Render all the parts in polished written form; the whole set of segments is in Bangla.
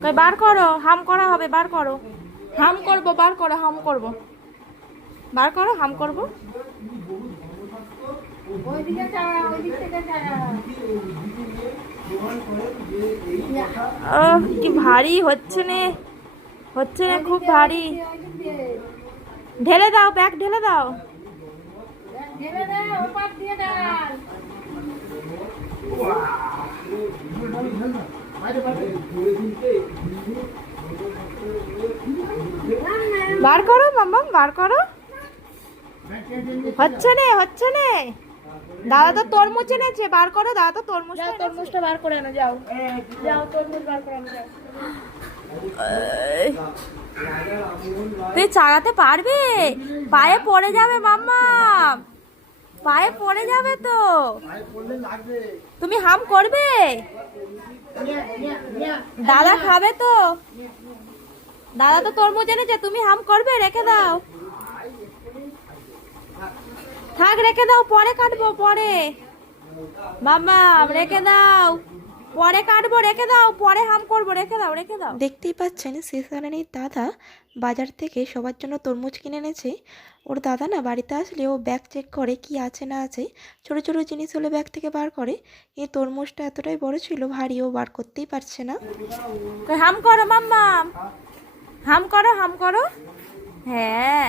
কই বার করো, হাম করা হবে, বার করো। হাম করবো, বার করো, হাম করবো, বার করো, হাম করবো। কি ভারী হচ্ছে না, হচ্ছে না, খুব ভারী। ঢেলে দাও, ব্যাগ ঢেলে দাও। বার করো মাম্মা, বার করো। হচ্ছে না, হচ্ছে না। দাদা তো তরমুজ এনেছে, বার করো। দাদা তো তরমুজটা বার করে আনো, যাও যাও, তরমুজ বার করে আনো, যাও। তুই চালাতে পারবি? পায়ে পড়ে যাবে মাম্মা, পায়ে পড়ে যাবে তো। তুমি হাম করবে? দাদা খাবে তো, দাদা তো তরমুজ এনেছে, তুমি হাম করবে? রেখে দাও, থাক, রেখে দাও, পরে কাটবো, পরে। মাম্মা রেখে দাও, পরে কাটবো, রেখে দাও, পরে হাম করবো, রেখে দাও, রেখে দাও। দেখতেই পাচ্ছেন সিসারানির দাদা বাজার থেকে সবার জন্য তরমুজ কিনে এনেছে। ওর দাদা না বাড়িতে আসলে ও ব্যাগ চেক করে কি আছে না আছে, ছোট ছোট জিনিস হলে ব্যাগ থেকে বার করে। এই তরমুজটা এতটাই বড় ছিল, ভারী, ও বার করতেই পারছে না। হাম করো মাম্মা, হাম করো, হাম করো। হ্যাঁ,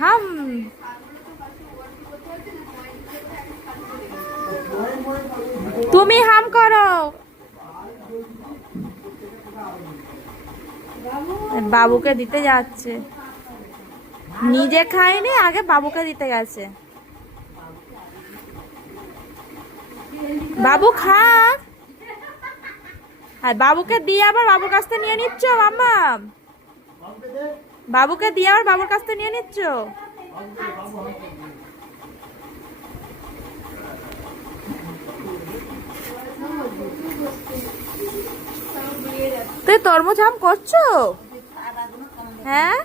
হাম। তুমি হাম করো। বাবুকে দিতে যাচ্ছে, নিজে খায়নি, আগে বাবুকে দিতে গেছে। বাবু খা। আর বাবুকে দিয়ে আবার বাবুর কাছ থেকে নিয়ে নিচ্ছ মাম্মা, বাবুকে দিয়ে আবার বাবুর কাছ থেকে নিয়ে নিচ্ছ। তুই তরমুজ হাম করছো? হ্যাঁ,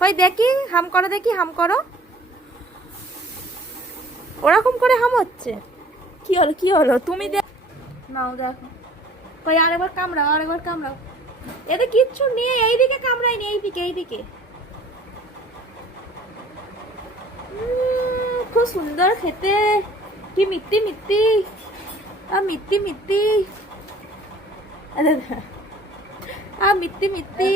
কই দেখি, হাম করো দেখি, হাম করো। ওরকম করে হাম হচ্ছে? কি হলো, কি হলো? তুমি নাও, দেখো। কই আরেকবার কামড়াও, আরেকবার কামড়াও। এতে কিচ্ছু নেই, এইদিকে কামড়াইনি, এইদিকে, এইদিকে। খুব সুন্দর খেতে, কি মিত্তি মিত্তি, মিত্তি মিত্তি, মিত্তি মিত্তি।